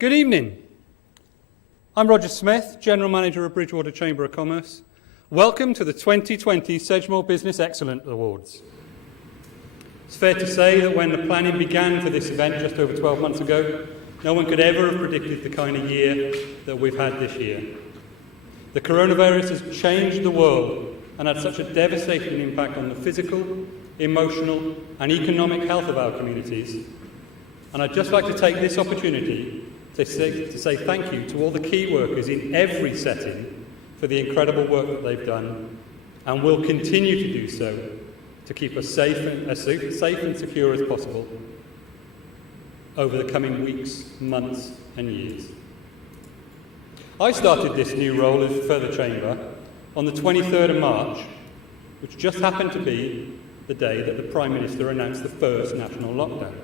Good evening. I'm Roger Smith, General Manager of Bridgwater Chamber of Commerce. Welcome to the 2020 Sedgemoor Business Excellence Awards. It's fair to say that when the planning began for this event just over 12 months ago, no one could ever have predicted the kind of year that we've had this year. The coronavirus has changed the world and had such a devastating impact on the physical, emotional and economic health of our communities. And I'd just like to take this opportunity to say thank you to all the key workers in every setting for the incredible work that they've done and will continue to do so to keep us safe and secure as possible over the coming weeks, months and years. I started this new role as for the Chamber on the 23rd of March, which just happened to be the day that the Prime Minister announced the first national lockdown,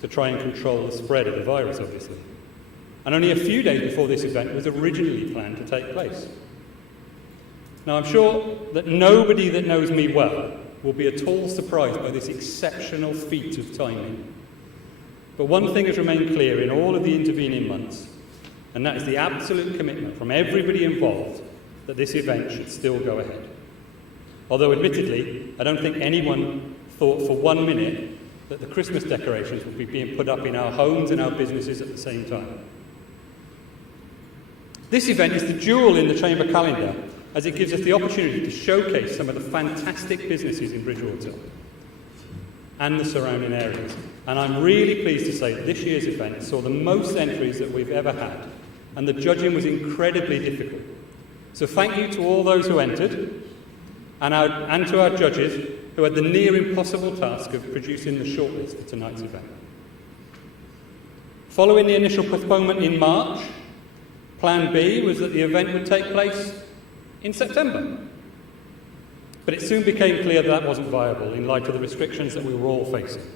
to try and control the spread of the virus, obviously. And only a few days before this event was originally planned to take place. Now, I'm sure that nobody that knows me well will be at all surprised by this exceptional feat of timing. But one thing has remained clear in all of the intervening months, and that is the absolute commitment from everybody involved that this event should still go ahead. Although, admittedly, I don't think anyone thought for 1 minute that the Christmas decorations would be being put up in our homes and our businesses at the same time. This event is the jewel in the Chamber calendar, as it gives us the opportunity to showcase some of the fantastic businesses in Bridgwater and the surrounding areas. And I'm really pleased to say that this year's event saw the most entries that we've ever had, and the judging was incredibly difficult. So thank you to all those who entered, and to our judges who had the near impossible task of producing the shortlist for tonight's event. Following the initial postponement in March, Plan B was that the event would take place in September. But it soon became clear that wasn't viable in light of the restrictions that we were all facing.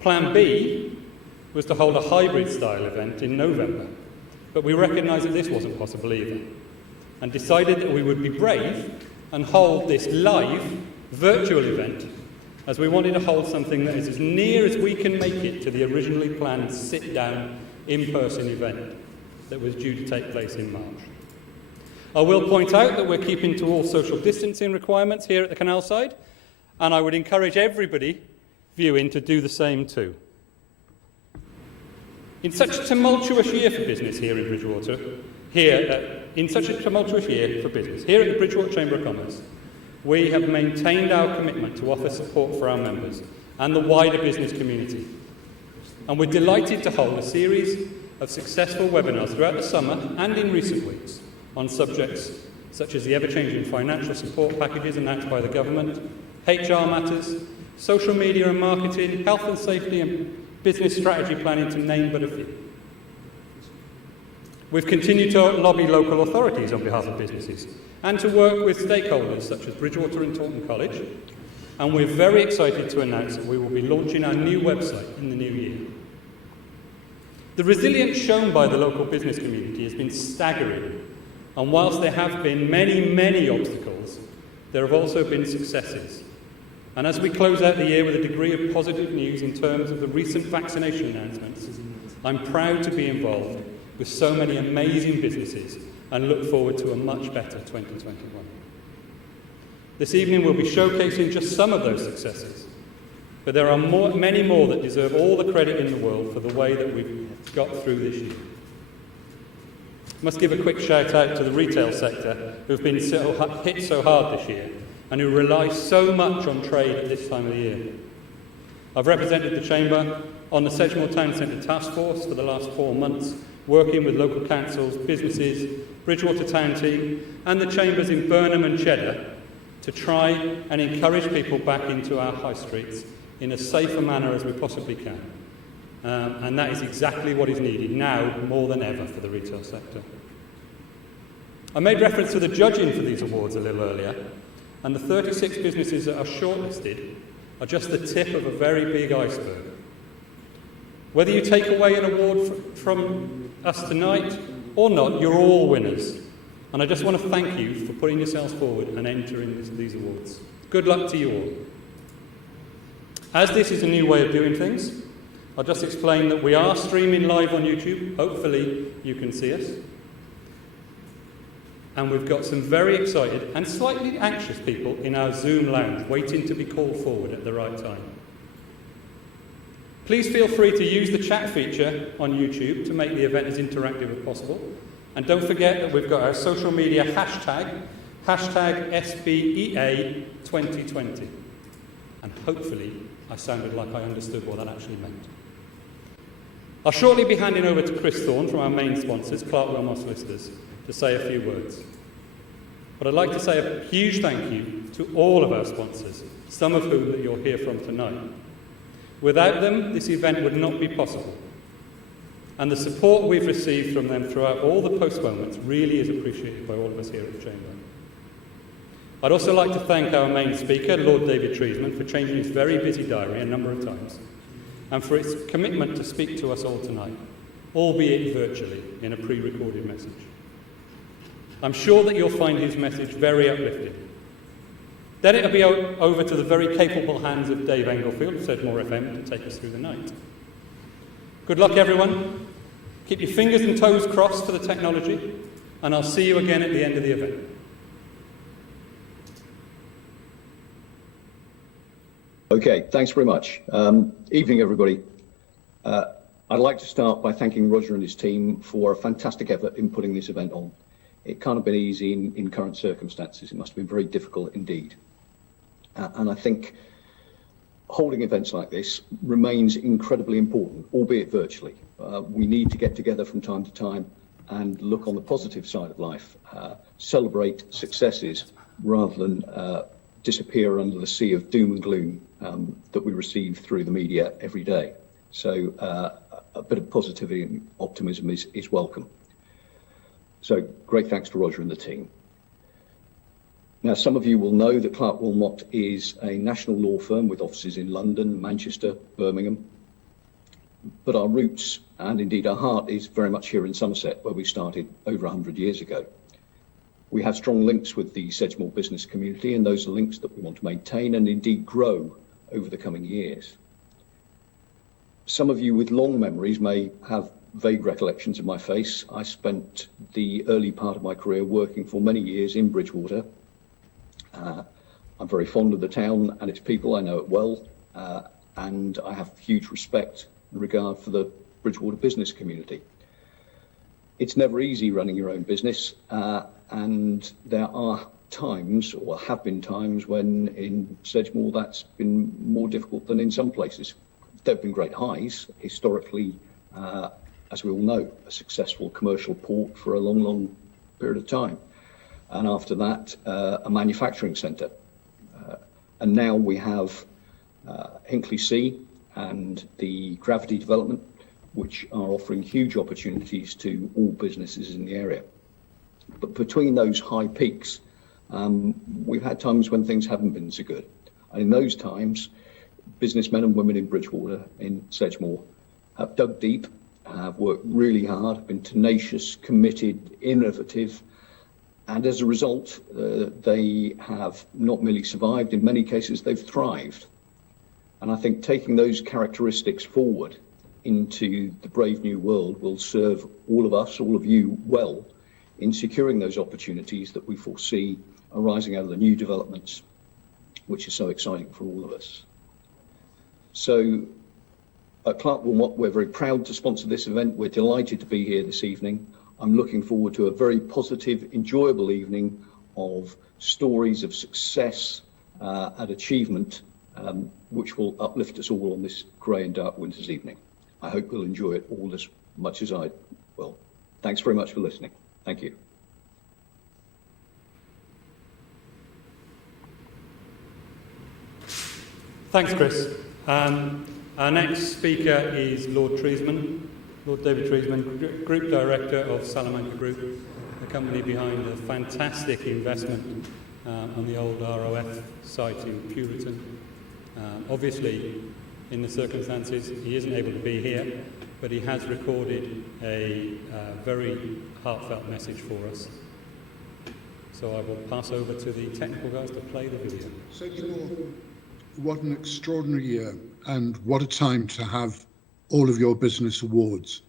Plan B was to hold a hybrid-style event in November, but we recognised that this wasn't possible either, and decided that we would be brave and hold this live virtual event, as we wanted to hold something that is as near as we can make it to the originally planned sit-down, in-person event that was due to take place in March. I will point out that we're keeping to all social distancing requirements here at the canal side, and I would encourage everybody viewing to do the same too. In such a tumultuous year for business here in Bridgwater, here at the Bridgwater Chamber of Commerce, we have maintained our commitment to offer support for our members and the wider business community. And we're delighted to hold a series of successful webinars throughout the summer and in recent weeks on subjects such as the ever-changing financial support packages announced by the government, HR matters, social media and marketing, health and safety and business strategy planning, to name but a few. We've continued to lobby local authorities on behalf of businesses and to work with stakeholders such as Bridgwater and Taunton College, and we're very excited to announce that we will be launching our new website in the new year. The resilience shown by the local business community has been staggering, and whilst there have been many, many obstacles, there have also been successes. And as we close out the year with a degree of positive news in terms of the recent vaccination announcements, I'm proud to be involved with so many amazing businesses and look forward to a much better 2021. This evening we'll be showcasing just some of those successes, but there are many more that deserve all the credit in the world for the way that we've got through this year. I must give a quick shout out to the retail sector who've been hit so hard this year and who rely so much on trade at this time of the year. I've represented the Chamber on the Sedgemoor Town Centre Task Force for the last 4 months, working with local councils, businesses, Bridgwater Town Team and the Chambers in Burnham and Cheddar to try and encourage people back into our high streets in as safe a manner as we possibly can. And that is exactly what is needed now more than ever for the retail sector. I made reference to the judging for these awards a little earlier, and the 36 businesses that are shortlisted are just the tip of a very big iceberg. Whether you take away an award from us tonight or not, you're all winners. And I just want to thank you for putting yourselves forward and entering these awards. Good luck to you all. As this is a new way of doing things, I'll just explain that we are streaming live on YouTube. Hopefully you can see us. And we've got some very excited and slightly anxious people in our Zoom lounge waiting to be called forward at the right time. Please feel free to use the chat feature on YouTube to make the event as interactive as possible. And don't forget that we've got our social media hashtag SBEA2020. And hopefully I sounded like I understood what that actually meant. I'll shortly be handing over to Chris Thorne from our main sponsors, Clark Wilmot Solicitors, to say a few words. But I'd like to say a huge thank you to all of our sponsors, some of whom that you'll hear from tonight. Without them, this event would not be possible. And the support we've received from them throughout all the postponements really is appreciated by all of us here at the Chamber. I'd also like to thank our main speaker, Lord David Treesman, for changing his very busy diary a number of times, and for its commitment to speak to us all tonight, albeit virtually, in a pre-recorded message. I'm sure that you'll find his message very uplifting. Then it'll be over to the very capable hands of Dave Englefield of Sedgemoor FM to take us through the night. Good luck, everyone. Keep your fingers and toes crossed for the technology, and I'll see you again at the end of the event. Okay, thanks very much. Evening, everybody. I'd like to start by thanking Roger and his team for a fantastic effort in putting this event on. It can't have been easy in current circumstances. It must have been very difficult indeed. And I think holding events like this remains incredibly important, albeit virtually. We need to get together from time to time and look on the positive side of life, celebrate successes rather than disappear under the sea of doom and gloom that we receive through the media every day. So a bit of positivity and optimism is welcome. So great thanks to Roger and the team. Now, some of you will know that Clark Wilmot is a national law firm with offices in London, Manchester, Birmingham. But our roots, and indeed our heart, is very much here in Somerset, where we started over 100 years ago. We have strong links with the Sedgemoor business community, and those are links that we want to maintain and indeed grow over the coming years. Some of you with long memories may have vague recollections of my face. I spent the early part of my career working for many years in Bridgewater. I'm very fond of the town and its people. I know it well, and I have huge respect and regard for the Bridgewater business community. It's never easy running your own business, and there are times, or have been times, when in Sedgemoor that's been more difficult than in some places. There have been great highs, historically, as we all know, a successful commercial port for a long, long period of time. And after that, a manufacturing centre. And now we have Hinkley C and the Gravity development, which are offering huge opportunities to all businesses in the area. But between those high peaks, we've had times when things haven't been so good. And in those times, businessmen and women in Bridgewater, in Sedgemoor, have dug deep, have worked really hard, have been tenacious, committed, innovative, and as a result, they have not merely survived, in many cases they've thrived. And I think taking those characteristics forward into the brave new world will serve all of us, all of you, well in securing those opportunities that we foresee arising out of the new developments, which is so exciting for all of us. So at Clark Wilmot, we're very proud to sponsor this event. We're delighted to be here this evening. I'm looking forward to a very positive, enjoyable evening of stories of success and achievement, which will uplift us all on this grey and dark winter's evening. I hope you'll enjoy it all as much as I will. Thanks very much for listening. Thank you. Thanks, Chris. Our next speaker is Lord Treesman. Lord David Treesman, Group Director of Salamanca Group, the company behind a fantastic investment on the old ROF site in Puriton. Obviously, in the circumstances, he isn't able to be here, but he has recorded a very heartfelt message for us. So I will pass over to the technical guys to play the video. Sedgemoor, what an extraordinary year, and what a time to have all of your business awards.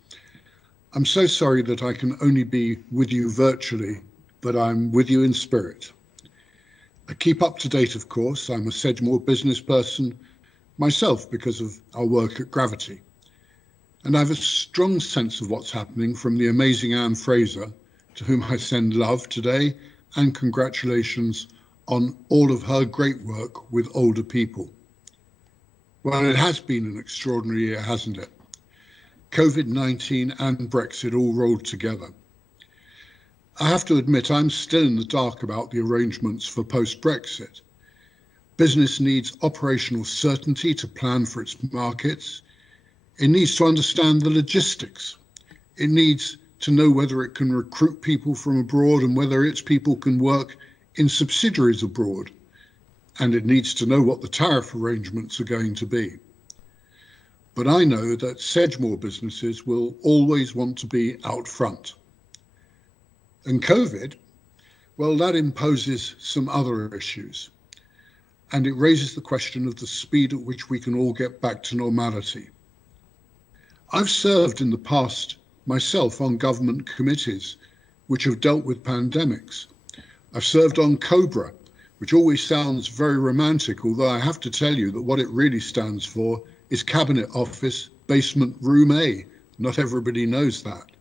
I'm so sorry that I can only be with you virtually, but I'm with you in spirit. I keep up to date, of course. I'm a Sedgemoor business person myself because of our work at Gravity. And I have a strong sense of what's happening from the amazing Anne Fraser, to whom I send love today and congratulations on all of her great work with older people. Well, it has been an extraordinary year, hasn't it? COVID-19 and Brexit all rolled together. I have to admit I'm still in the dark about the arrangements for post-Brexit. Business needs operational certainty to plan for its markets. It needs to understand the logistics. It needs to know whether it can recruit people from abroad and whether its people can work in subsidiaries abroad. And it needs to know what the tariff arrangements are going to be. But I know that Sedgemoor businesses will always want to be out front. And COVID, well, that imposes some other issues. And it raises the question of the speed at which we can all get back to normality. I've served in the past myself on government committees which have dealt with pandemics. I've served on COBRA, which always sounds very romantic, although I have to tell you that what it really stands for is Cabinet Office Basement Room A. Not everybody knows that.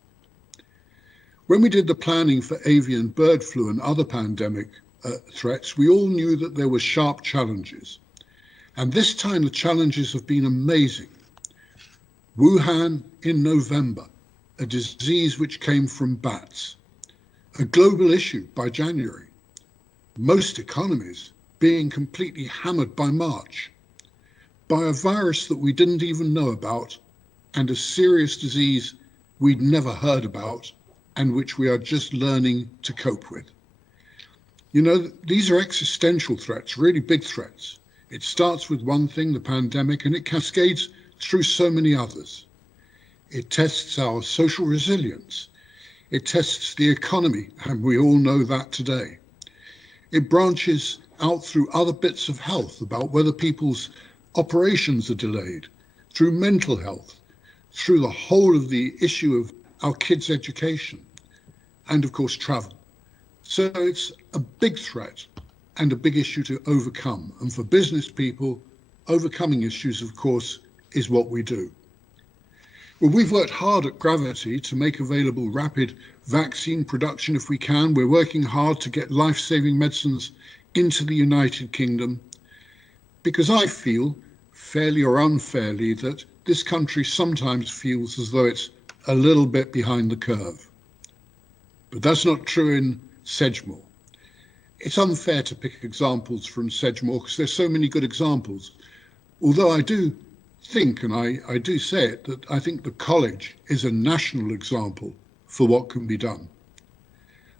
When we did the planning for avian bird flu and other pandemic threats, we all knew that there were sharp challenges. And this time the challenges have been amazing. Wuhan in November, a disease which came from bats, a global issue by January, most economies being completely hammered by March, by a virus that we didn't even know about, and a serious disease we'd never heard about, and which we are just learning to cope with. You know, these are existential threats, really big threats. It starts with one thing, the pandemic, and it cascades through so many others. It tests our social resilience. It tests the economy, and we all know that today. It branches out through other bits of health about whether people's operations are delayed, through mental health, through the whole of the issue of our kids' education, and of course travel. So it's a big threat and a big issue to overcome. And for business people, overcoming issues, of course, is what we do. Well, we've worked hard at Gravity to make available rapid vaccine production if we can. We're working hard to get life-saving medicines into the United Kingdom, because I feel, fairly or unfairly, that this country sometimes feels as though it's a little bit behind the curve. But that's not true in Sedgemoor. It's unfair to pick examples from Sedgemoor because there's so many good examples. Although I do think, and I do say it, that I think the college is a national example for what can be done.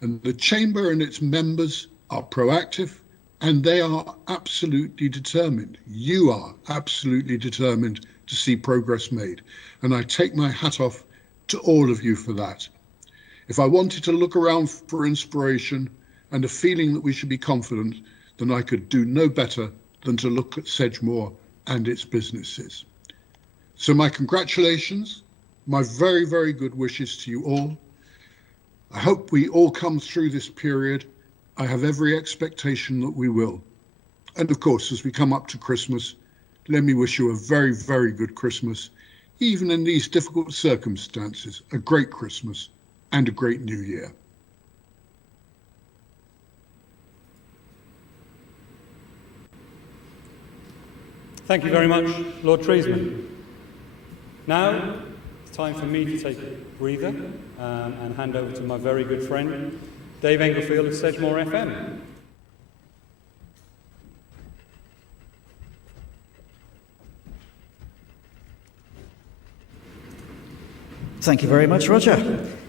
And the Chamber and its members are proactive, and they are absolutely determined. You are absolutely determined to see progress made. And I take my hat off to all of you for that. If I wanted to look around for inspiration and a feeling that we should be confident, then I could do no better than to look at Sedgemoor and its businesses. So my congratulations, my very, very good wishes to you all. I hope we all come through this period. I have every expectation that we will. And of course, as we come up to Christmas, let me wish you a very, very good Christmas, even in these difficult circumstances, a great Christmas and a great New Year. Thank you very much, Lord Treesman. Now, it's time for me to take a breather and hand over to my very good friend, Dave Englefield of Sedgemoor FM. Thank you very much, Roger.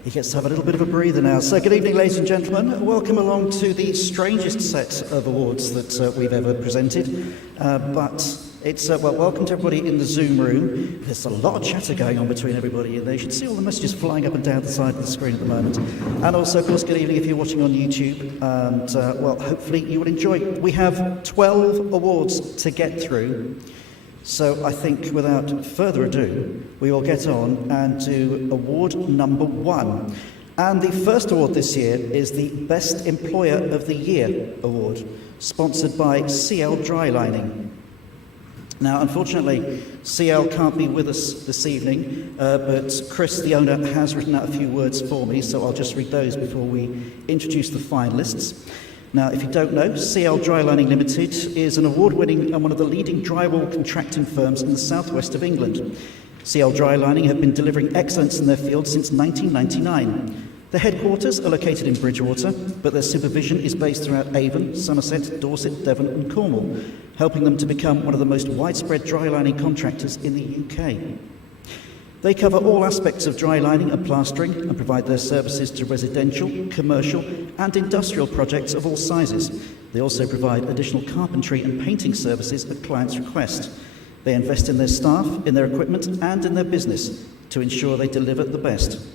He gets to have a little bit of a breather now. So good evening, ladies and gentlemen. Welcome along to the strangest set of awards that we've ever presented. But it's, welcome to everybody in the Zoom room. There's a lot of chatter going on between everybody, and they should see all the messages flying up and down the side of the screen at the moment. And also, of course, good evening if you're watching on YouTube. And, hopefully you will enjoy. We have 12 awards to get through. So I think without further ado, we will get on and do award number 1. And the first award this year is the Best Employer of the Year award, sponsored by CL Drylining. Now, unfortunately, CL can't be with us this evening, but Chris, the owner, has written out a few words for me, so I'll just read those before we introduce the finalists. Now, if you don't know, CL Drylining Limited is an award-winning and one of the leading drywall contracting firms in the southwest of England. CL Drylining have been delivering excellence in their field since 1999. Their headquarters are located in Bridgewater, but their supervision is based throughout Avon, Somerset, Dorset, Devon and Cornwall, helping them to become one of the most widespread drylining contractors in the UK. They cover all aspects of dry lining and plastering and provide their services to residential, commercial and industrial projects of all sizes. They also provide additional carpentry and painting services at clients' request. They invest in their staff, in their equipment and in their business to ensure they deliver the best.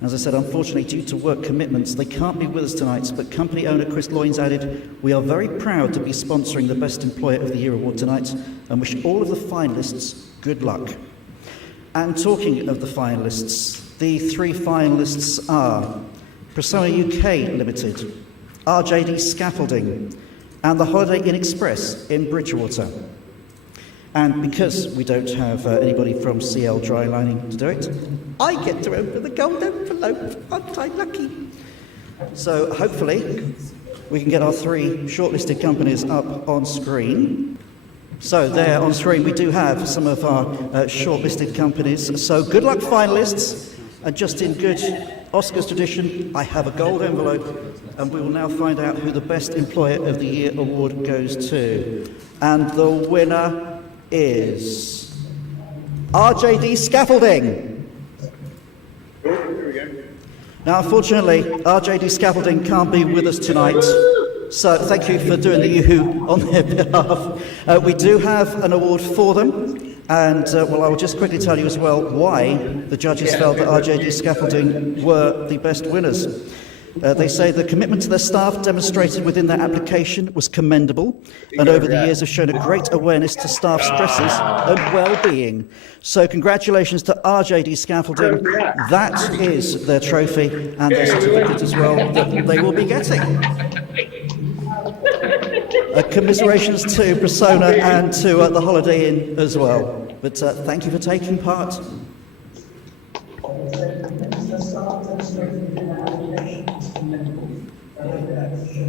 As I said, unfortunately, due to work commitments, they can't be with us tonight, but company owner Chris Loynes added, "We are very proud to be sponsoring the Best Employer of the Year award tonight and wish all of the finalists good luck." And talking of the finalists, the 3 finalists are Persona UK Limited, RJD Scaffolding, and the Holiday Inn Express in Bridgewater. And because we don't have anybody from CL Drylining to do it, I get to open the gold envelope. Aren't I lucky? So hopefully we can get our 3 shortlisted companies up on screen. So there on screen we do have some of our shortlisted companies. So good luck finalists, and just in good Oscars tradition, I have a gold envelope, and we will now find out who the Best Employer of the Year award goes to. And the winner is RJD Scaffolding. Now unfortunately, RJD Scaffolding can't be with us tonight. So thank you for doing the yoo-hoo on their behalf. We do have an award for them, and well, I will just quickly tell you as well why the judges felt that RJD Scaffolding were the best winners. They say the commitment to their staff demonstrated within their application was commendable, and over the years have shown a great awareness to staff stresses and well-being. So congratulations to RJD Scaffolding. That is their trophy and their certificate as well that they will be getting. Commiserations to Persona and to the Holiday Inn as well. But thank you for taking part.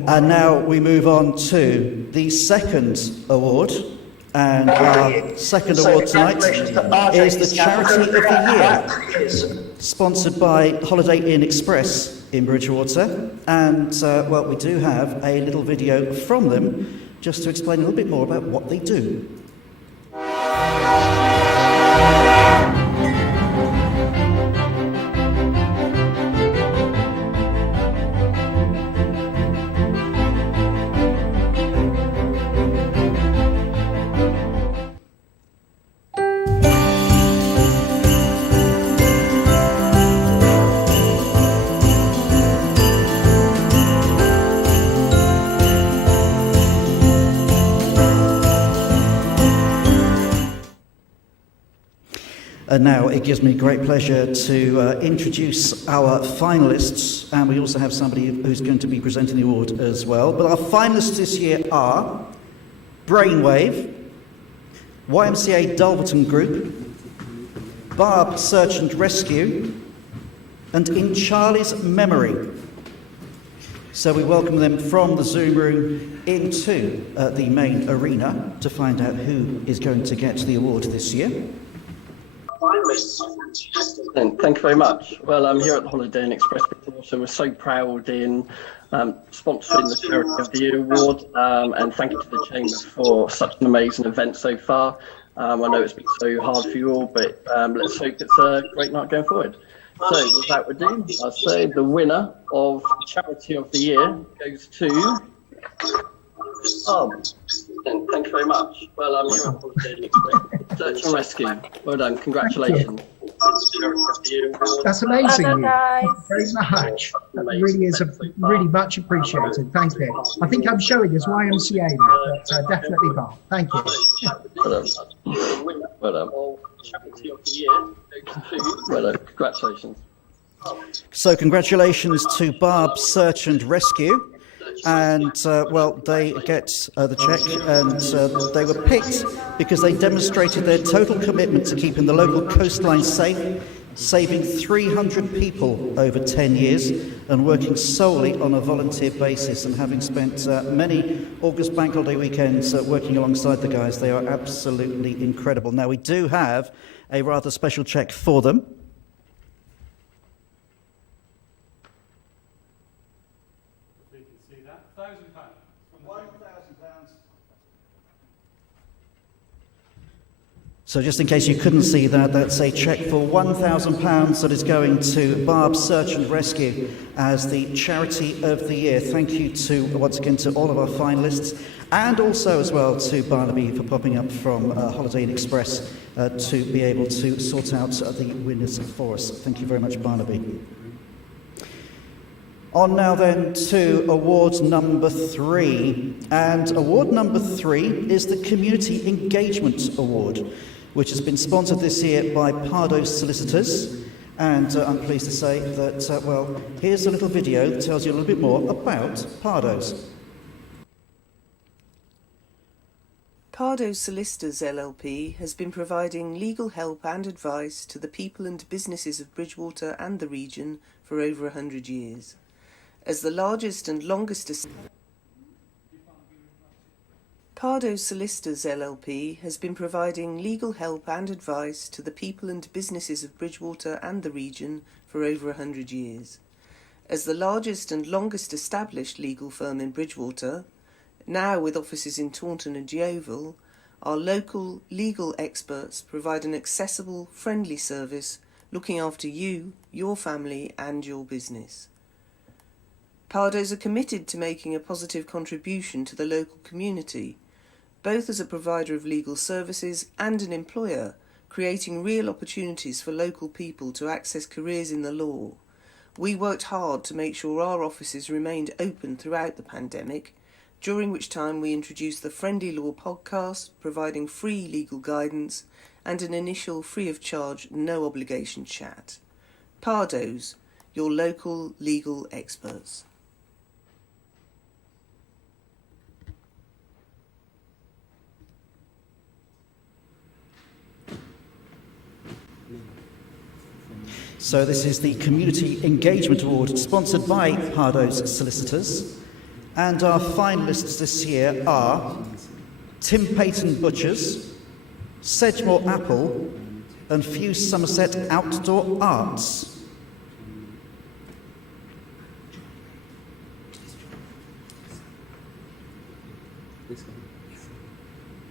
And now we move on to the second award. And our second award tonight is the Charity of the Year, sponsored by Holiday Inn Express in Bridgewater. And, well, we do have a little video from them just to explain a little bit more about what they do. And now it gives me great pleasure to introduce our finalists, and we also have somebody who's going to be presenting the award as well. But our finalists this year are Brainwave, YMCA Dulverton Group, Barb Search and Rescue, and In Charlie's Memory. So we welcome them from the Zoom room into the main arena to find out who is going to get the award this year. Thank you very much. Well, I'm here at the Holiday Inn Express, so we're so proud in sponsoring the Charity of the Year award, and thank you to the Chamber for such an amazing event so far. I know it's been so hard for you all, but let's hope it's a great night going forward. So without ado, I say the winner of Charity of the Year goes to Thank you very much. Well, I'm here at Holiday Inn Express Search and Rescue. Well done, congratulations. That's amazing. Hello, guys. Thank you very much. That really is really much appreciated. Thank you. I think I'm showing as YMCA now, but definitely not. Thank you. Charity of the Year goes to, congratulations. So congratulations to Barb Search and Rescue. And, well, they get the cheque, and they were picked because they demonstrated their total commitment to keeping the local coastline safe, saving 300 people over 10 years and working solely on a volunteer basis, and having spent many August bank holiday weekends working alongside the guys. They are absolutely incredible. Now, we do have a rather special cheque for them. So just in case you couldn't see that, that's a cheque for £1,000 that is going to Barb Search and Rescue as the Charity of the Year. Thank you to, once again, to all of our finalists, and also as well to Barnaby for popping up from Holiday Inn Express to be able to sort out the winners for us. Thank you very much, Barnaby. On now then to award number 3. And award number 3 is the Community Engagement Award, which has been sponsored this year by Pardo Solicitors. And I'm pleased to say that, well, here's a little video that tells you a little bit more about Pardo's. Pardo Solicitors LLP has been providing legal help and advice to the people and businesses of Bridgwater and the region for over 100 years. As the largest and longest Pardo Solicitors LLP has been providing legal help and advice to the people and businesses of Bridgwater and the region for over 100 years. As the largest and longest established legal firm in Bridgwater, now with offices in Taunton and Yeovil, our local legal experts provide an accessible, friendly service looking after you, your family and your business. Pardos are committed to making a positive contribution to the local community, both as a provider of legal services and an employer, creating real opportunities for local people to access careers in the law. We worked hard to make sure our offices remained open throughout the pandemic, during which time we introduced the Friendly Law podcast, providing free legal guidance and an initial free of charge, no obligation chat. Pardos, your local legal experts. So this is the Community Engagement Award, sponsored by Pardo's Solicitors. And our finalists this year are Tim Payton Butchers, Sedgemoor Apple, and Fuse Somerset Outdoor Arts.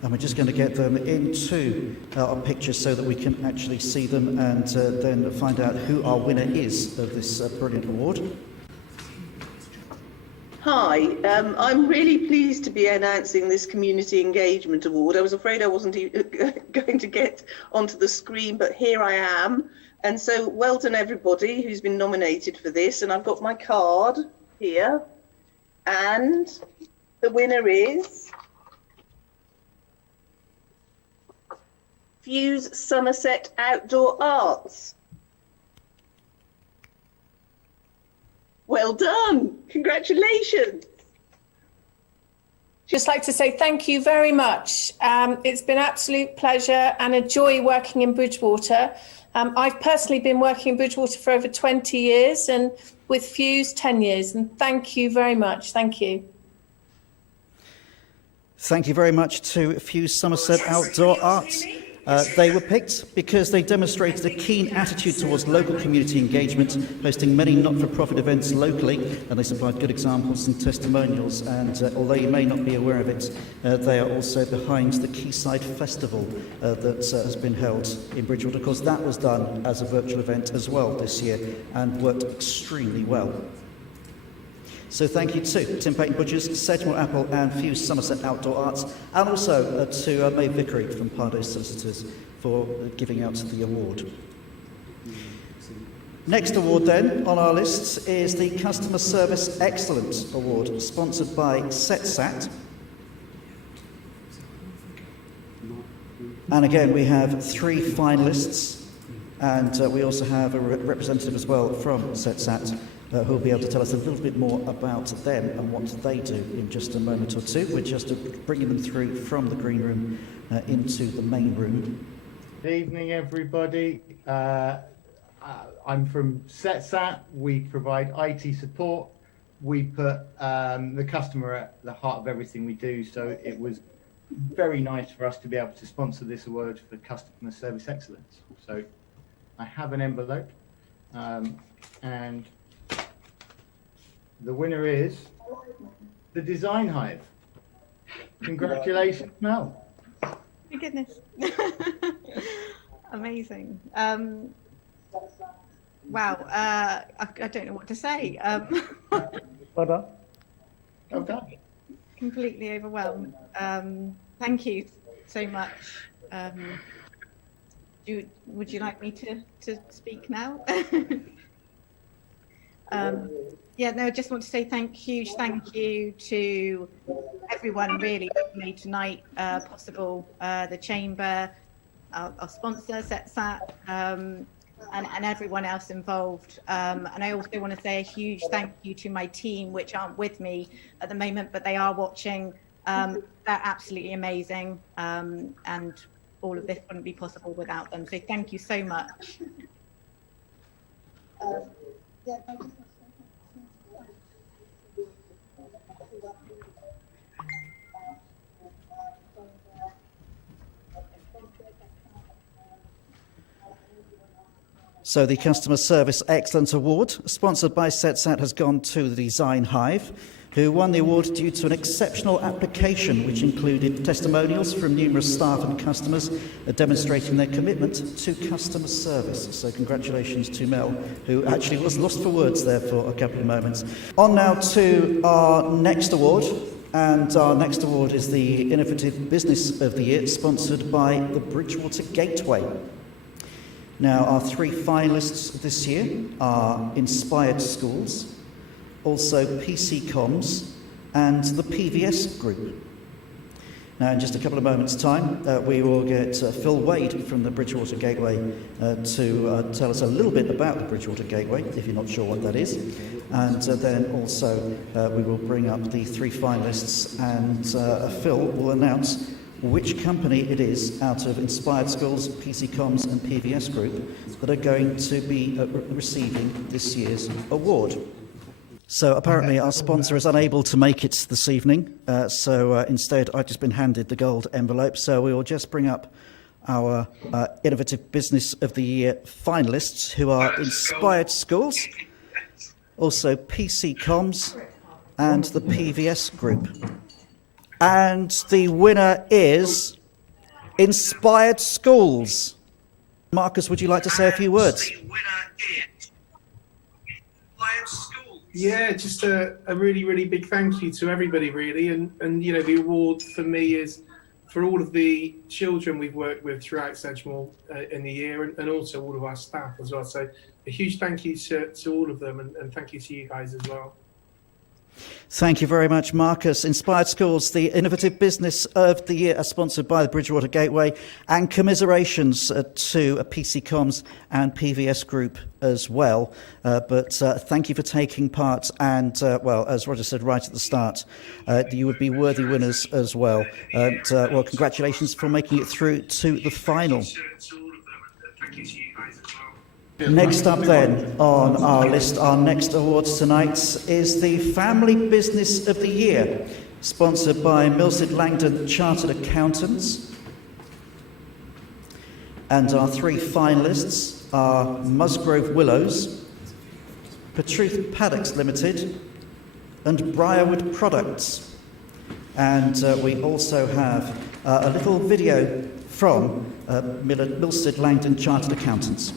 And we're just going to get them into our pictures so that we can actually see them, and then find out who our winner is of this brilliant award. Hi, I'm really pleased to be announcing this Community Engagement Award. I was afraid I wasn't going to get onto the screen, but here I am. And so well done everybody who's been nominated for this. And I've got my card here. And the winner is Fuse Somerset Outdoor Arts. Well done. Congratulations. Just like to say thank you very much. It's been an absolute pleasure and a joy working in Bridgwater. I've personally been working in Bridgwater for over 20 years and with Fuse 10 years. And thank you very much. Thank you. Thank you very much to Fuse Somerset Outdoor Arts. They were picked because they demonstrated a keen attitude towards local community engagement, hosting many not-for-profit events locally, and they supplied good examples and testimonials. And although you may not be aware of it, they are also behind the Quayside Festival that has been held in Bridgwater. Of course, that was done as a virtual event as well this year and worked extremely well. So thank you to Tim Payton Butchers, Sedgemoor Apple and Fuse Somerset Outdoor Arts, and also to May Vickery from Pardo Solicitors for giving out the award. Next award then on our lists is the Customer Service Excellence Award, sponsored by SETSAT. And again, we have 3 finalists, and we also have a representative as well from SETSAT who will be able to tell us a little bit more about them and what they do in just a moment or two. We're just bringing them through from the green room into the main room. Good evening, everybody. I'm from SETSAT. We provide IT support. We put the customer at the heart of everything we do, so it was very nice for us to be able to sponsor this award for customer service excellence. So I have an envelope, and the winner is the Design Hive. Congratulations, Mel. My goodness. Amazing. Wow. I don't know what to say. Well done. Well done. Completely overwhelmed. Thank you so much. Would you like me to speak now? Yeah, no, I just want to say huge thank you to everyone really who made tonight possible, the Chamber, our sponsor, SETSAT, and everyone else involved. And I also want to say a huge thank you to my team, which aren't with me at the moment, but they are watching. They're absolutely amazing. And all of this wouldn't be possible without them. So thank you so much. Yeah, thank you. So the Customer Service Excellence Award, sponsored by SETSAT, has gone to the Design Hive, who won the award due to an exceptional application which included testimonials from numerous staff and customers demonstrating their commitment to customer service. So congratulations to Mel, who actually was lost for words there for a couple of moments. On now to our next award, and our next award is the Innovative Business of the Year, sponsored by the Bridgewater Gateway. Now, our 3 finalists this year are Inspired Schools, also PC Comms, and the PVS Group. Now, in just a couple of moments' time, we will get Phil Wade from the Bridgewater Gateway to tell us a little bit about the Bridgewater Gateway, if you're not sure what that is. And then also we will bring up the 3 finalists, and Phil will announce which company it is out of Inspired Schools, PC Comms and PVS Group that are going to be receiving this year's award. So apparently our sponsor is unable to make it this evening, so instead I've just been handed the gold envelope, so we will just bring up our Innovative Business of the Year finalists, who are Inspired Schools, also PC Comms and the PVS Group. And the winner is Inspired Schools. Marcus, would you like to say a few words? Yeah, just a really, really big thank you to everybody, really. And you know, the award for me is for all of the children we've worked with throughout Sedgemoor in the year, and also all of our staff as well. So a huge thank you to all of them, and thank you to you guys as well. Thank you very much, Marcus. Inspired Schools, the Innovative Business of the Year, are sponsored by the Bridgewater Gateway, and commiserations to PC Comms and PVS Group as well. But thank you for taking part, and well, as Roger said right at the start, you would be worthy winners as well. And well, congratulations for making it through to the final. Next up then on our list, our next awards tonight is the Family Business of the Year, sponsored by Milstead Langdon Chartered Accountants. And our 3 finalists are Musgrove Willows, Petruth Paddocks Limited and Briarwood Products. And we also have a little video from Milstead Langdon Chartered Accountants.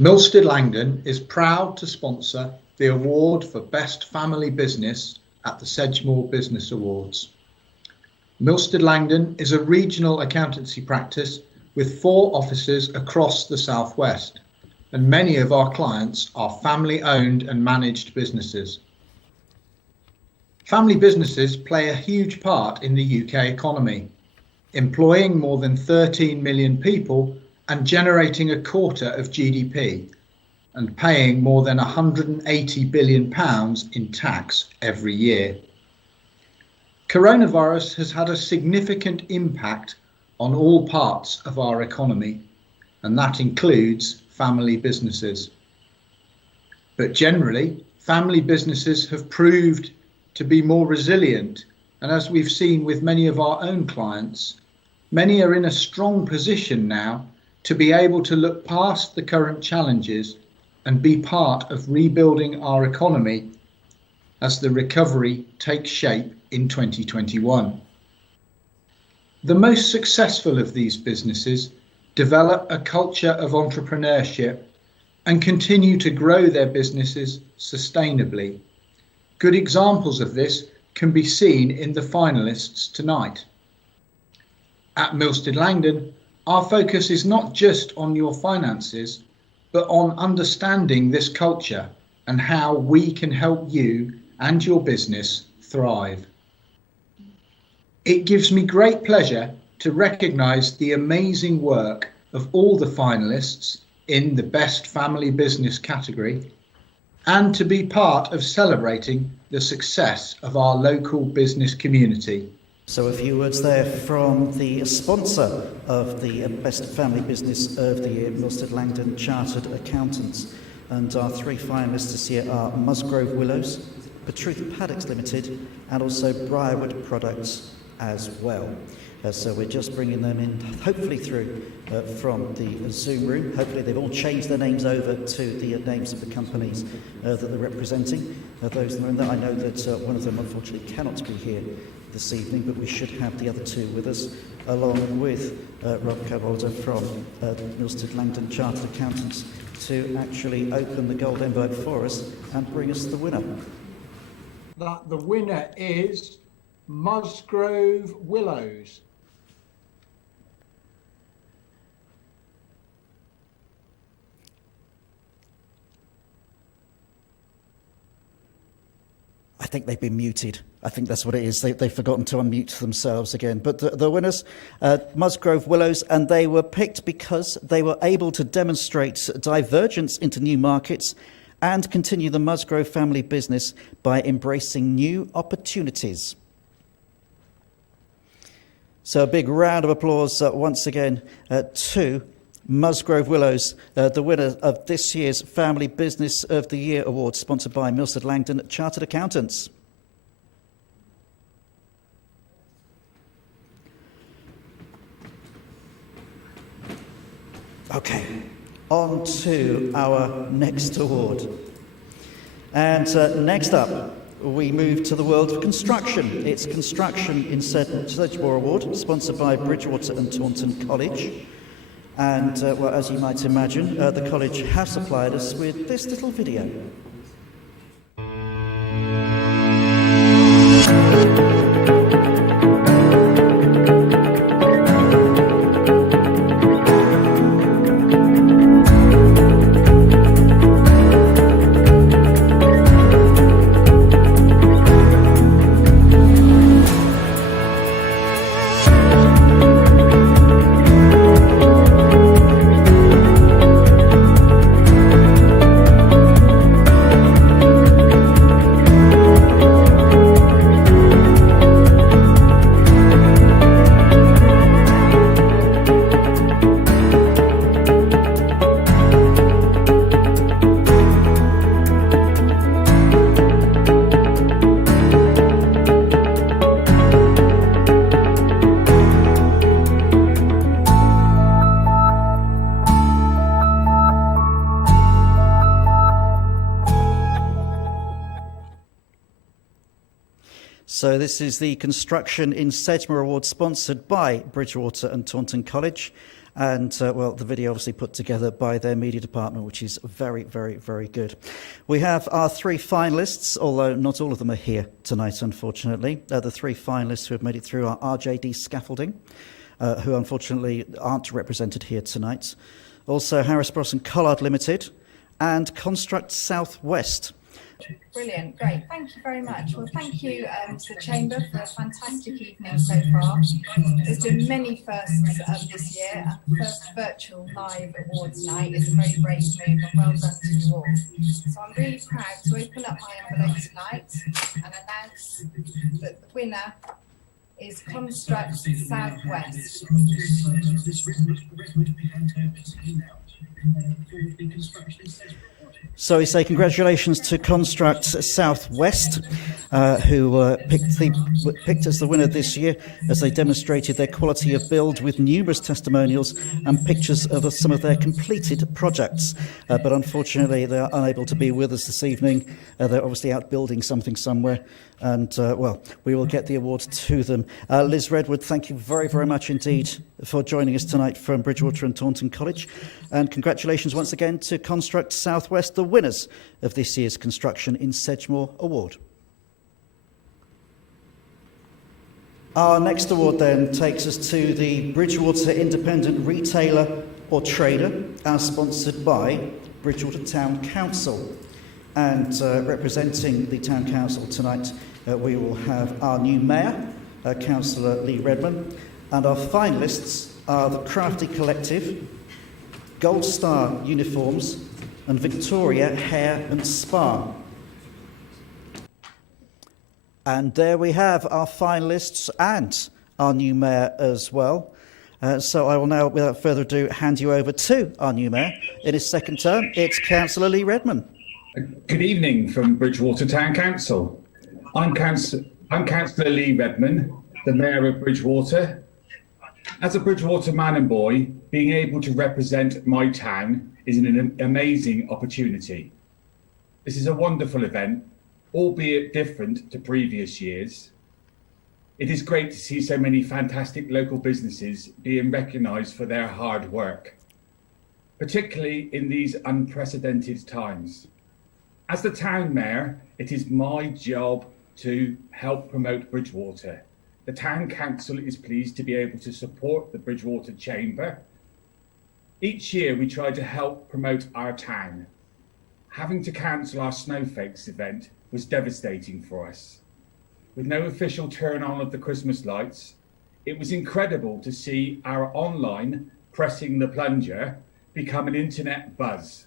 Milstead Langdon is proud to sponsor the award for Best Family Business at the Sedgemoor Business Awards. Milstead Langdon is a regional accountancy practice with 4 offices across the southwest, and many of our clients are family-owned and managed businesses. Family businesses play a huge part in the UK economy. employing more than 13 million people and generating a quarter of GDP, and paying more than £180 billion in tax every year. Coronavirus has had a significant impact on all parts of our economy, and that includes family businesses. But generally, family businesses have proved to be more resilient, and as we've seen with many of our own clients, many are in a strong position now to be able to look past the current challenges and be part of rebuilding our economy as the recovery takes shape in 2021. The most successful of these businesses develop a culture of entrepreneurship and continue to grow their businesses sustainably. Good examples of this can be seen in the finalists tonight. At Milstead Langdon, our focus is not just on your finances, but on understanding this culture and how we can help you and your business thrive. It gives me great pleasure to recognise the amazing work of all the finalists in the Best Family Business category, and to be part of celebrating the success of our local business community. So a few words there from the sponsor of the Best Family Business of the Year, Milstead Langdon Chartered Accountants. And our three finalists this year are Musgrove Willows, Petruth Paddocks Limited, and also Briarwood Products as well. So we're just bringing them in, hopefully through from the Zoom room. Hopefully they've all changed their names over to the names of the companies that they're representing. Those that are in there, I know that one of them unfortunately cannot be here this evening, but we should have the other two with us, along with Rob Cadwallader from Milstead Langdon Chartered Accountants, to actually open the gold envelope for us and bring us the winner. The winner is Musgrove Willows. I think they've been muted. I think that's what it is. They've forgotten to unmute themselves again. But the winners, Musgrove Willows, and they were picked because they were able to demonstrate divergence into new markets and continue the Musgrove family business by embracing new opportunities. So a big round of applause once again to Musgrove Willows, the winner of this year's Family Business of the Year Award, sponsored by Milstead Langdon Chartered Accountants. Okay, on to our next award. And next up, we move to the world of construction. It's Construction in Sedgemoor Award, sponsored by Bridgewater and Taunton College. And, well, as you might imagine, the college have supplied us with this little video. So this is the Construction in Sedgemoor Award, sponsored by Bridgewater and Taunton College. And, well, the video obviously put together by their media department, which is very, very, very good. We have our three finalists, although not all of them are here tonight, unfortunately. The three finalists who have made it through are RJD Scaffolding, who unfortunately aren't represented here tonight. Also Harris Bros and Collard Limited and Construct Southwest. Brilliant, great. Thank you very much. Well, thank you to the Chamber for a fantastic evening so far. There's been many firsts this year. First virtual live awards night is a very brave move, and well done to you all. So I'm really proud to open up my envelope tonight and announce that the winner is Construct Southwest. So we say congratulations to Construct Southwest, who picked as the winner this year as they demonstrated their quality of build with numerous testimonials and pictures of some of their completed projects. But unfortunately, they are unable to be with us this evening. They're obviously out building something somewhere. And, well, we will get the award to them. Liz Redwood, thank you very, very much indeed for joining us tonight from Bridgewater and Taunton College. And congratulations once again to Construct Southwest, the winners of this year's Construction in Sedgemoor Award. Our next award then takes us to the Bridgewater Independent Retailer or Trader, as sponsored by Bridgewater Town Council. And representing the Town Council tonight, we will have our new Mayor, Councillor Lee Redman, and our finalists are the Crafty Collective, Gold Star Uniforms, and Victoria Hair and Spa. And there we have our finalists and our new Mayor as well. So I will now, without further ado, hand you over to our new Mayor in his second term. It's Councillor Lee Redman. Good evening from Bridgewater Town Council. I'm Councillor Lee Redman, the Mayor of Bridgewater. As a Bridgewater man and boy, being able to represent my town is an amazing opportunity. This is a wonderful event, albeit different to previous years. It is great to see so many fantastic local businesses being recognised for their hard work, particularly in these unprecedented times. As the town mayor, it is my job to help promote Bridgewater. The town council is pleased to be able to support the Bridgewater Chamber. Each year we try to help promote our town. Having to cancel our Snowflakes event was devastating for us. With no official turn on of the Christmas lights, it was incredible to see our online Pressing the Plunger become an internet buzz.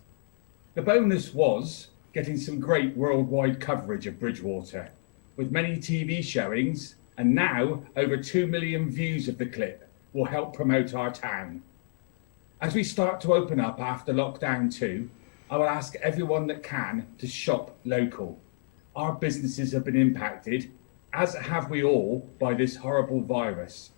The bonus was getting some great worldwide coverage of Bridgewater, with many TV showings, and now over 2 million views of the clip will help promote our town. As we start to open up after lockdown 2, I will ask everyone that can to shop local. Our businesses have been impacted, as have we all, by this horrible virus.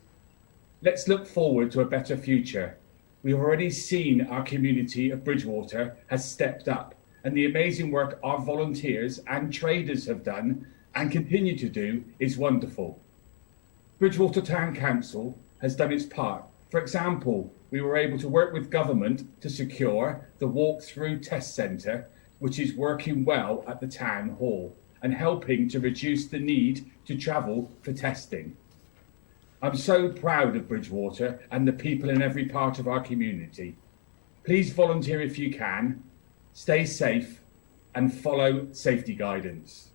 Let's look forward to a better future. We've already seen our community of Bridgewater has stepped up, and the amazing work our volunteers and traders have done and continue to do is wonderful. Bridgewater Town Council has done its part. For example, we were able to work with government to secure the walk-through test centre, which is working well at the town hall and helping to reduce the need to travel for testing. I'm so proud of Bridgewater and the people in every part of our community. Please volunteer if you can. Stay safe and follow safety guidance.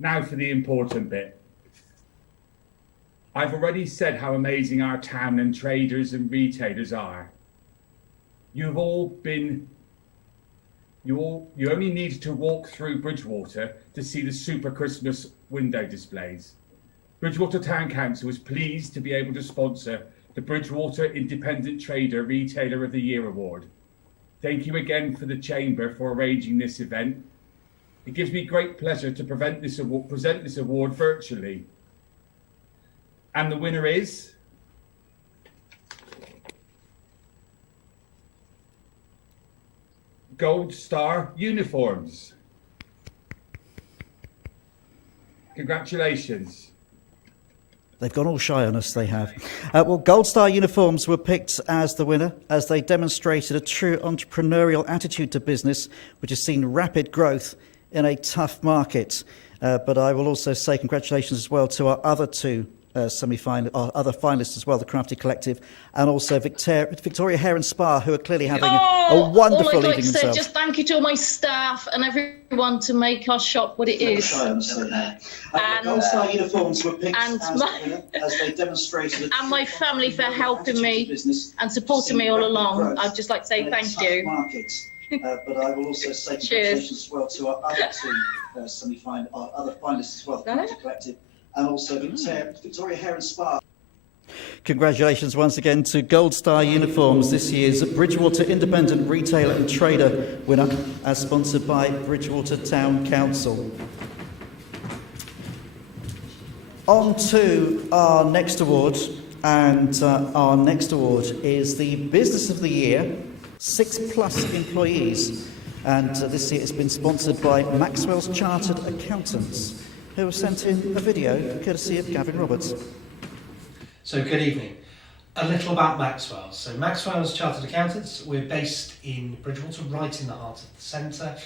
Now for the important bit. I've already said how amazing our town and traders and retailers are. You only need to walk through Bridgewater to see the Super Christmas window displays. Bridgewater Town Council is pleased to be able to sponsor the Bridgewater Independent Trader Retailer of the Year Award. Thank you again for the Chamber for arranging this event. It gives me great pleasure to present this award virtually. And the winner is Gold Star Uniforms. Congratulations. They've gone all shy on us, they have. Well, Gold Star Uniforms were picked as the winner as they demonstrated a true entrepreneurial attitude to business, which has seen rapid growth in a tough market. But I will also say congratulations as well to our other two other finalists as well, the Crafty Collective, and also Victoria Hair and Spa, who are clearly having a wonderful all I'd like evening to say, themselves. just thank you to all my staff and everyone to make our shop what it is. And my family for helping me and supporting me all along. I'd just like to say thank you. But I will also say congratulations as well to our other two our other finalists as well, the Crafty Collective, and also Victoria Hair and Spa. Congratulations once again to Gold Star Uniforms, this year's Bridgewater Independent Retailer and Trader winner, as sponsored by Bridgewater Town Council. On to our next award, and our next award is the Business of the Year, 6+ employees, and this year it's been sponsored by Maxwell's Chartered Accountants, who have sent in a video courtesy of Gavin Roberts. So good evening. A little about Maxwell's. So Maxwell's Chartered Accountants, we're based in Bridgewater, right in the heart of the centre,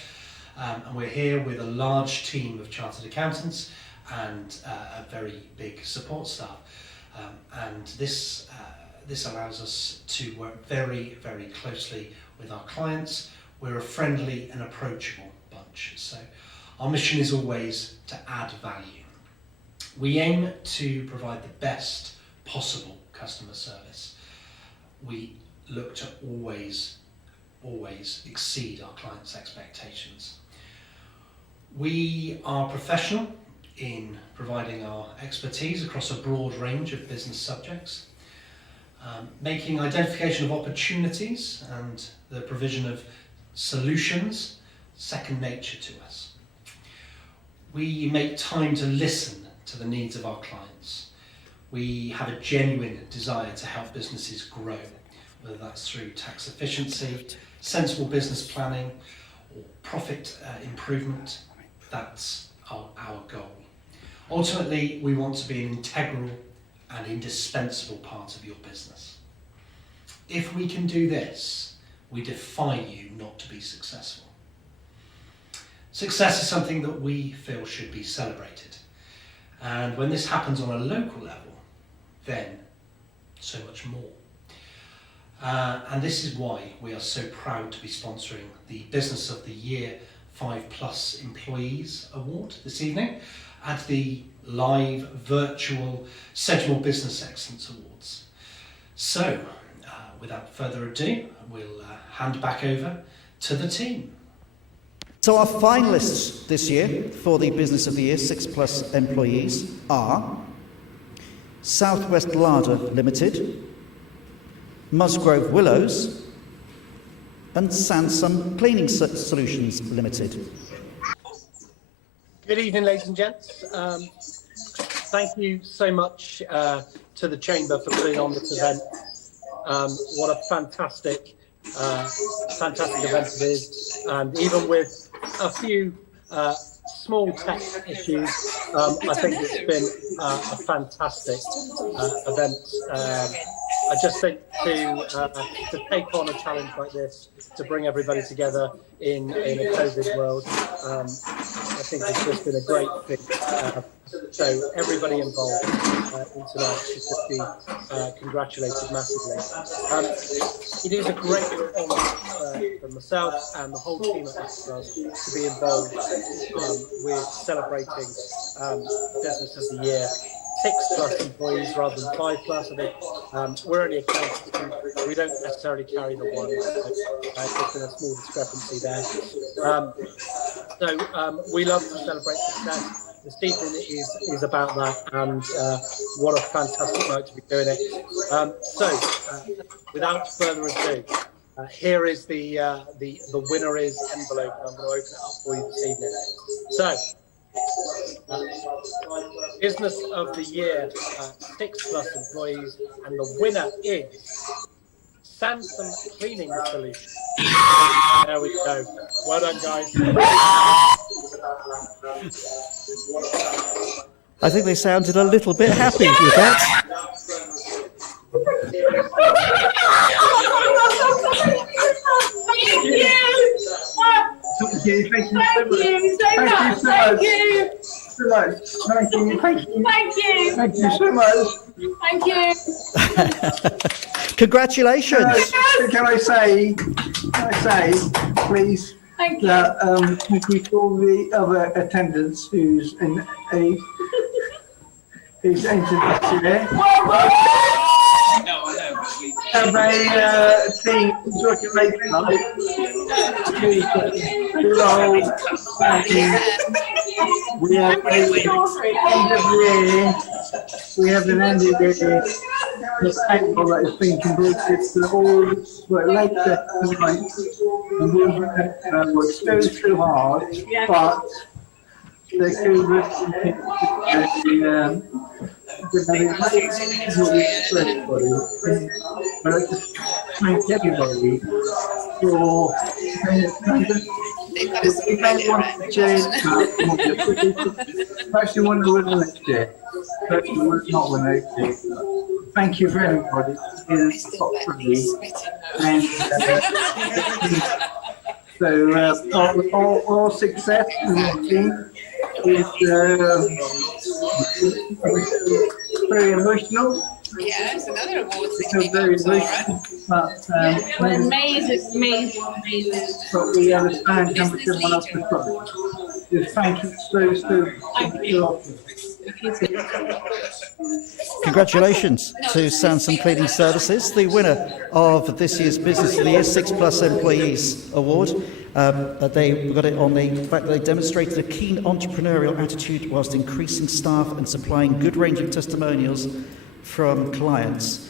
and we're here with a large team of Chartered Accountants and a very big support staff. And this allows us to work very, very closely with our clients. We're a friendly and approachable bunch. So our mission is always to add value. We aim to provide the best possible customer service. We look to always exceed our clients' expectations. We are professional in providing our expertise across a broad range of business subjects, making identification of opportunities and the provision of solutions second nature to us. We make time to listen to the needs of our clients. We have a genuine desire to help businesses grow, whether that's through tax efficiency, sensible business planning, or profit improvement. That's our goal. Ultimately, we want to be an integral and indispensable part of your business. If we can do this, we defy you not to be successful. Success is something that we feel should be celebrated. And when this happens on a local level, then so much more. And this is why we are so proud to be sponsoring the Business of the Year 5+ Employees Award this evening at the live virtual Sedgemoor Business Excellence Awards. So, without further ado, we'll hand back over to the team. So our finalists this year for the Business of the Year 6+ employees are Southwest Larder Limited, Musgrove Willows, and Sansom Cleaning Solutions Limited. Good evening, ladies and gents. Thank you so much to the Chamber for putting on this event. What a fantastic event it is. And even with a few small tech issues, I think it's been a fantastic event. I just think to take on a challenge like this, to bring everybody together in a COVID world, I think it's just been a great thing. So everybody involved in tonight should just be congratulated massively. It is a great honour for myself and the whole team at Maxwell's to be involved with celebrating Business of the Year. 6+ employees rather than 5+. I think we're only accountants. We don't necessarily carry the one. So there's been a small discrepancy there. So we love to celebrate success. This evening is about that, and what a fantastic night to be doing it. So without further ado, here is the winner is envelope. I'm going to open it up for you this evening. So. Business of the Year, 6+ employees, and the winner is Sansom Cleaning Solutions. There we go. Well done, guys. I think they sounded a little bit happy with that. Thank you so much. Thank you so much. so much. Thank you. Thank you. Thank you. Thank you so much. Thank you. Congratulations. Can I say, please, Thank you. that thank you to all the other attendants who's entered this year. Have a team working late night. We have an end of year. We have an end of year. The table that has been converted to all work later tonight. And we work so hard, but the COVID thank everybody for perhaps you want to win the next year, perhaps you will not win next year. Thank you for everybody in the top three, and so all success in the team is very emotional. Yeah, it's another award. It's very emotional, but amazing. But we understand how much everyone else has got. Just thank you so often. Congratulations to Sansom Cleaning Services, the winner of this year's Business of the Year 6+ Employees Award. They got it on the fact that they demonstrated a keen entrepreneurial attitude whilst increasing staff and supplying good range of testimonials from clients.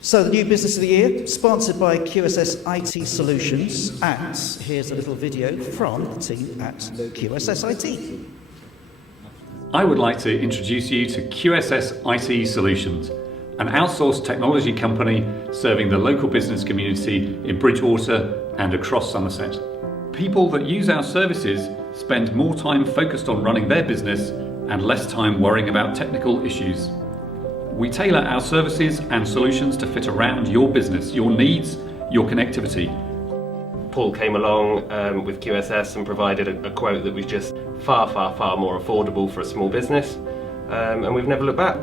So the new Business of the Year, sponsored by QSS IT Solutions, and here's a little video from the team at QSS IT. I would like to introduce you to QSS IT Solutions, an outsourced technology company serving the local business community in Bridgwater and across Somerset. People that use our services spend more time focused on running their business and less time worrying about technical issues. We tailor our services and solutions to fit around your business, your needs, your connectivity. Paul came along with QSS and provided a quote that was just far more affordable for a small business, and we've never looked back.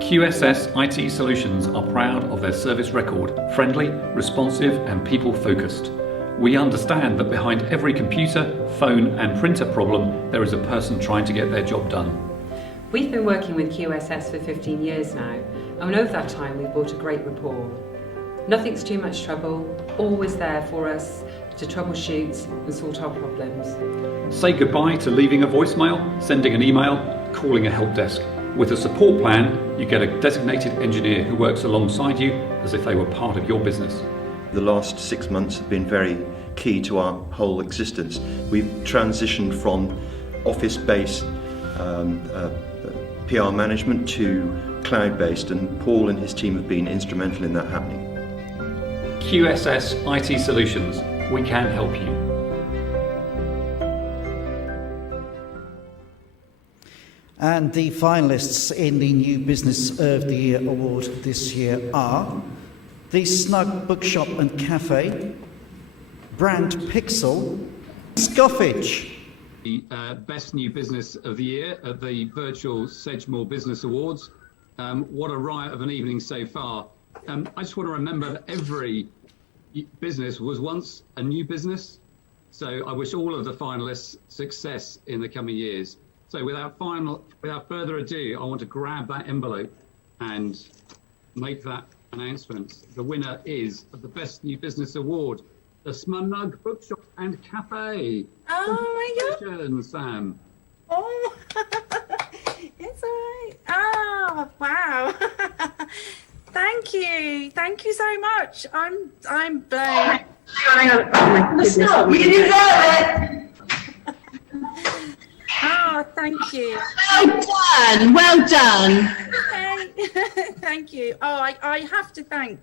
QSS IT Solutions are proud of their service record, friendly, responsive and people-focused. We understand that behind every computer, phone and printer problem, there is a person trying to get their job done. We've been working with QSS for 15 years now, and over that time we've built a great rapport. Nothing's too much trouble, always there for us to troubleshoot and sort our problems. Say goodbye to leaving a voicemail, sending an email, calling a help desk. With a support plan, you get a designated engineer who works alongside you as if they were part of your business. The last 6 months have been very key to our whole existence. We've transitioned from office-based PR management to cloud-based, and Paul and his team have been instrumental in that happening. QSS IT Solutions, we can help you. And the finalists in the new Business of the Year award this year are the Snug Bookshop and Cafe, Brand Pixel, Scoffage. The Best New Business of the Year at the virtual Sedgemoor Business Awards. What a riot of an evening so far. I just want to remember that every business was once a new business. So I wish all of the finalists success in the coming years. So without further ado, I want to grab that envelope and make that announcement. The winner is of the Best New Business Award, the Snug Bookshop and Cafe. Oh my God. Congratulations, Sam. Oh, it's all right. Oh, wow. Thank you so much. I'm blown. Hang on. Stop. You deserve it. Oh, thank you. Well done. Okay. Thank you. Oh, I have to thank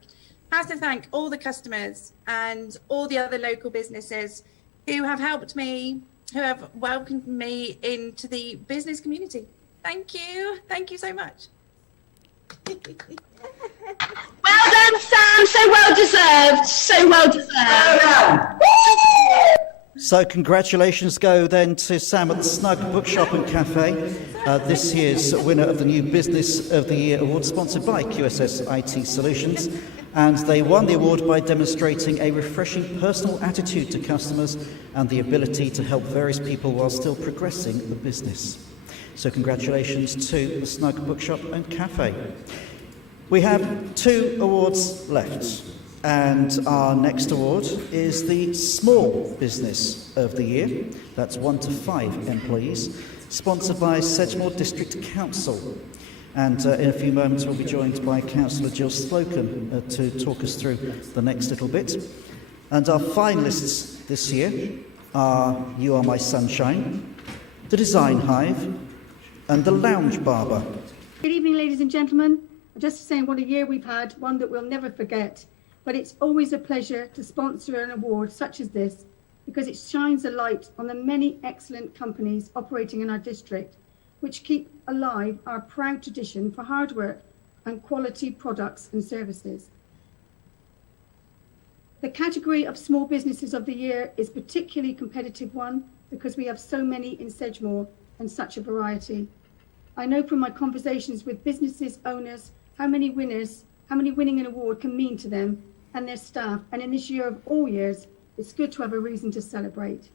all the customers and all the other local businesses who have helped me, who have welcomed me into the business community. Thank you so much. Well done, Sam. So well deserved. So congratulations go then to Sam at the Snug Bookshop and Cafe, this year's winner of the new Business of the Year award, sponsored by QSS IT Solutions. And they won the award by demonstrating a refreshing personal attitude to customers and the ability to help various people while still progressing the business. So congratulations to the Snug Bookshop and Cafe. We have 2 awards left, and our next award is the Small Business of the Year. That's 1 to 5 employees, sponsored by Sedgemoor District Council. And in a few moments we'll be joined by Councillor Jill Slocum to talk us through the next little bit. And our finalists this year are You Are My Sunshine, The Design Hive, and The Lounge Barber. Good evening, ladies and gentlemen. I'm just saying what a year we've had, one that we'll never forget. But it's always a pleasure to sponsor an award such as this, because it shines a light on the many excellent companies operating in our district, which keep alive our proud tradition for hard work and quality products and services. The category of Small Businesses of the Year is a particularly competitive one because we have so many in Sedgemoor and such a variety. I know from my conversations with businesses owners how many winning an award can mean to them and their staff, and in this year of all years, it's good to have a reason to celebrate.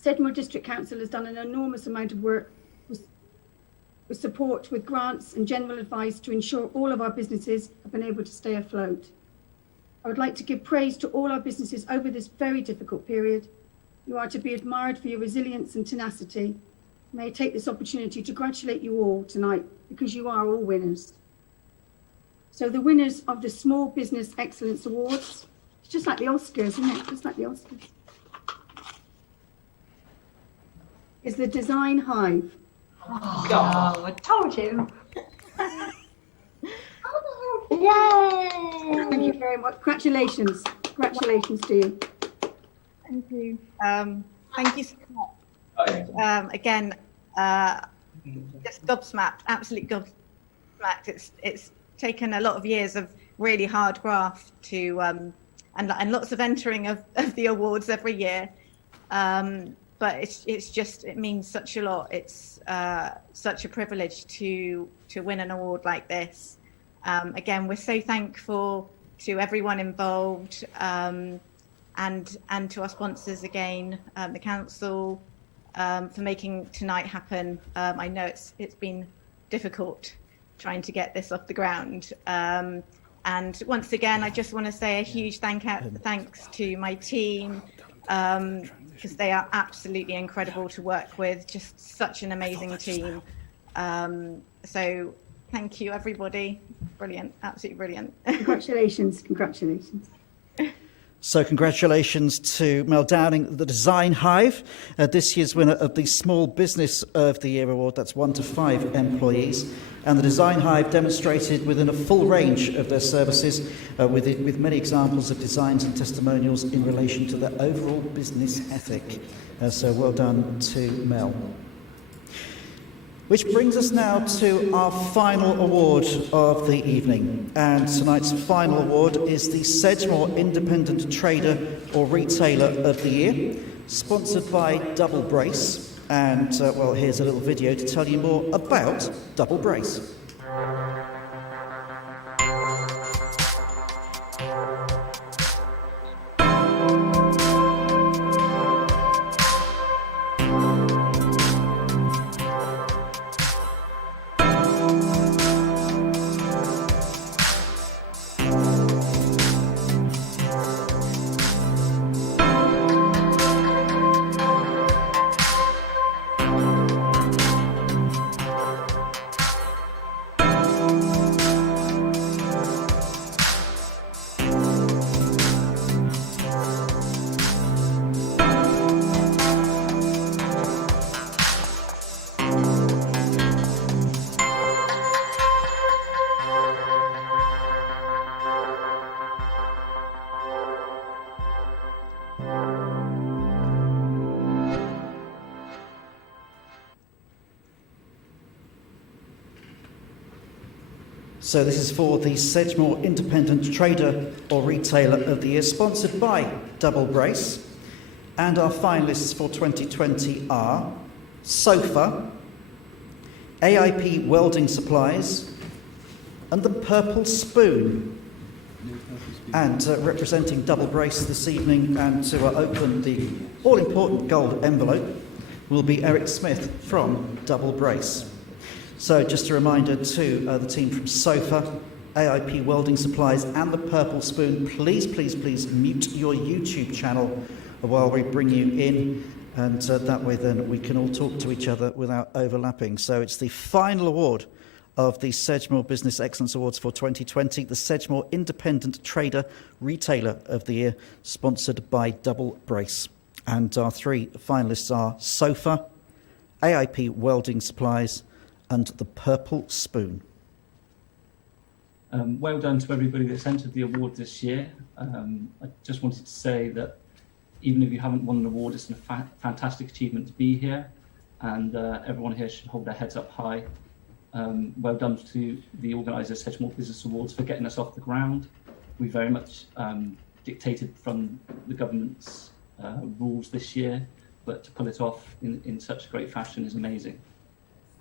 Sedgemoor District Council has done an enormous amount of work with support, with grants and general advice to ensure all of our businesses have been able to stay afloat. I would like to give praise to all our businesses over this very difficult period. You are to be admired for your resilience and tenacity. May I take this opportunity to congratulate you all tonight, because you are all winners. So the winners of the Small Business Excellence Awards, it's just like the Oscars, isn't it? Just like the Oscars. Is the Design Hive. Oh, I told you. Yay! Thank you very much. Congratulations. Congratulations to you. Thank you. Thank you so much. Again, just gobsmacked, absolutely gobsmacked. It's taken a lot of years of really hard graft to, and lots of entering of the awards every year. But it means such a lot. It's such a privilege to win an award like this. Again, we're so thankful to everyone involved, and to our sponsors again, the council, for making tonight happen. I know it's been difficult trying to get this off the ground. And once again, I just want to say a huge thanks to my team, because they are absolutely incredible to work with, just such an amazing team. So thank you, everybody. Brilliant, absolutely brilliant. Congratulations, congratulations. So congratulations to Mel Downing, the Design Hive, this year's winner of the Small Business of the Year award. That's 1 to 5 employees. And the Design Hive demonstrated within a full range of their services, with many examples of designs and testimonials in relation to their overall business ethic. So well done to Mel. Which brings us now to our final award of the evening. And tonight's final award is the Sedgemoor Independent Trader or Retailer of the Year, sponsored by Double Brace. And, well, here's a little video to tell you more about Double Brace. So this is for the Sedgemoor Independent Trader or Retailer of the Year, sponsored by Double Brace. And our finalists for 2020 are Sofa, AIP Welding Supplies, and the Purple Spoon. And representing Double Brace this evening and to open the all-important gold envelope will be Eric Smith from Double Brace. So just a reminder to the team from Sofa, AIP Welding Supplies and the Purple Spoon, please mute your YouTube channel while we bring you in, and that way then we can all talk to each other without overlapping. So it's the final award of the Sedgemoor Business Excellence Awards for 2020, the Sedgemoor Independent Trader Retailer of the Year, sponsored by Double Brace. And our three finalists are Sofa, AIP Welding Supplies and the Purple Spoon. Well done to everybody that's entered the award this year. I just wanted to say that even if you haven't won an award, it's a fantastic achievement to be here, and everyone here should hold their heads up high. Well done to the organisers, Sedgemoor Business Awards, for getting us off the ground. We very much dictated from the government's rules this year, but to pull it off in such great fashion is amazing.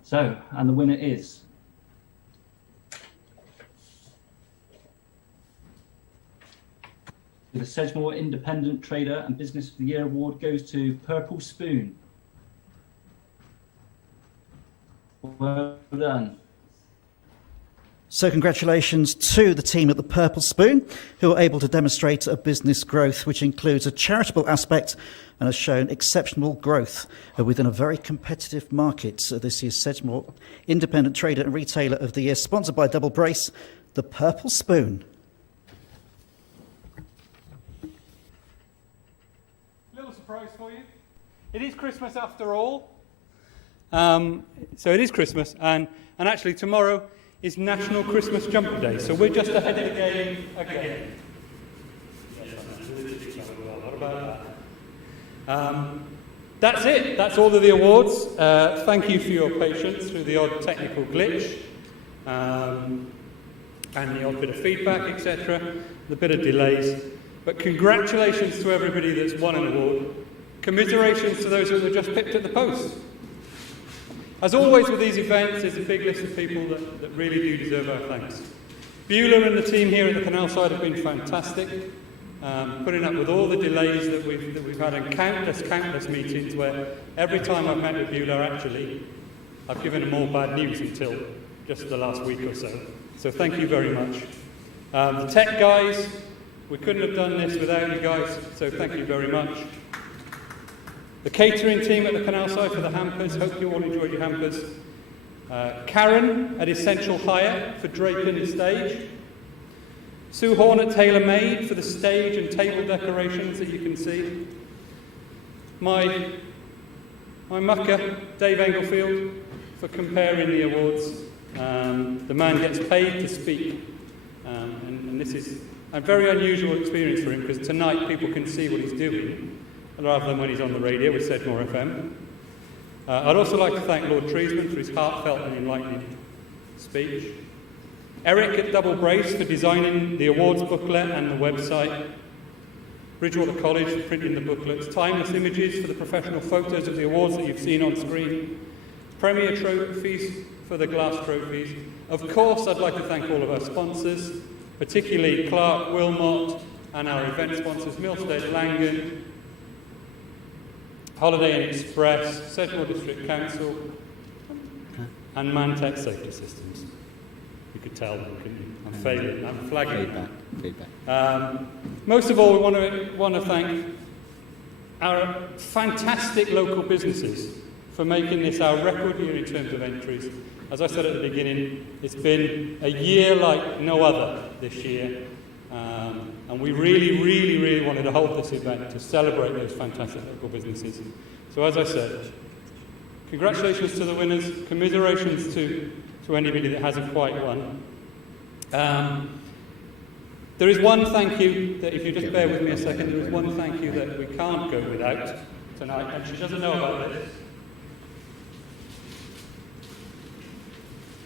So, and the winner is the Sedgemoor Independent Trader and Business of the Year Award goes to Purple Spoon. Well done. So congratulations to the team at the Purple Spoon, who were able to demonstrate a business growth which includes a charitable aspect and has shown exceptional growth within a very competitive market. So this year's Sedgemoor Independent Trader and Retailer of the Year, sponsored by Double Brace, the Purple Spoon. Little surprise for you. It is Christmas after all. So it is Christmas, and actually tomorrow is National Christmas Jumper Day, so we're just ahead of the game again. That's it. That's all of the awards. Thank you for your patience through the odd technical glitch and the odd bit of feedback, etc., the bit of delays. But congratulations to everybody that's won an award. Commiserations to those who were just picked at the post. As always with these events, there's a big list of people that really do deserve our thanks. Beulah and the team here at the canal side have been fantastic, putting up with all the delays that we've had in countless meetings where every time I've met with Beulah, actually, I've given them all bad news until just the last week or so. So thank you very much. The tech guys, we couldn't have done this without you guys, so thank you very much. The catering team at the canal side for the hampers, hope you all enjoyed your hampers. Karen at Essential Hire for draping the stage. Sue Horn at Tailor Made for the stage and table decorations that you can see. My mucker, Dave Englefield, for comparing the awards. The man gets paid to speak, and this is a very unusual experience for him because tonight people can see what he's doing, rather than when he's on the radio with Sedgemoor FM. I'd also like to thank Lord Treesman for his heartfelt and enlightening speech. Eric at Double Brace for designing the awards booklet and the website. Bridgewater College for printing the booklets. Timeless Images for the professional photos of the awards that you've seen on screen. Premier Trophies for the glass trophies. Of course, I'd like to thank all of our sponsors, particularly Clark Wilmot and our event sponsors, Milstead Langan, Holiday Inn Express, Sedgemoor District Council, and Mantech Safety Systems. You could tell them, couldn't you? I'm failing, I'm flagging. Feedback. Most of all, we want to thank our fantastic local businesses for making this our record year in terms of entries. As I said at the beginning, it's been a year like no other this year. And we really wanted to hold this event to celebrate those fantastic local businesses. So as I said, congratulations to the winners, commiserations to anybody that hasn't quite won. There is one thank you that, if you just bear with me a second, there is one thank you that we can't go without tonight, and she doesn't know about this.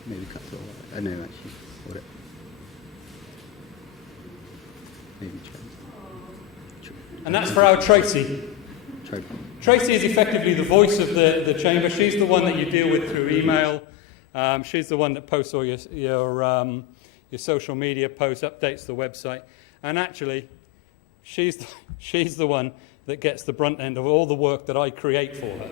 Maybe cut it all. I know actually. Got it. Maybe change. And that's for our Tracy. Tracy is effectively the voice of the Chamber. She's the one that you deal with through email. She's the one that posts all your social media posts, updates the website. And actually, she's the one that gets the brunt end of all the work that I create for her.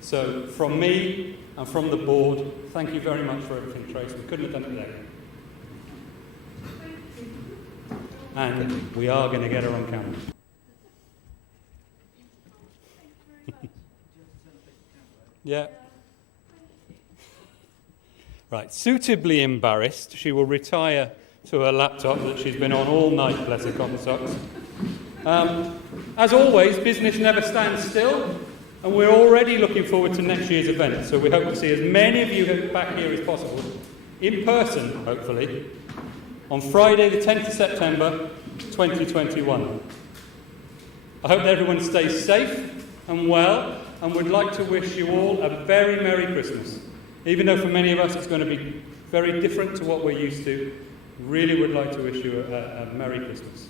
So from me and from the board, thank you very much for everything, Tracy. We couldn't have done it without you. And we are going to get her on camera. Yeah. Right, suitably embarrassed, she will retire to her laptop that she's been on all night, bless her cotton socks. As always, business never stands still, and we're already looking forward to next year's event. So we hope to see as many of you back here as possible, in person, hopefully, on Friday the 10th of September 2021. I hope that everyone stays safe and well, and would like to wish you all a very Merry Christmas. Even though for many of us it's going to be very different to what we're used to, really would like to wish you a Merry Christmas.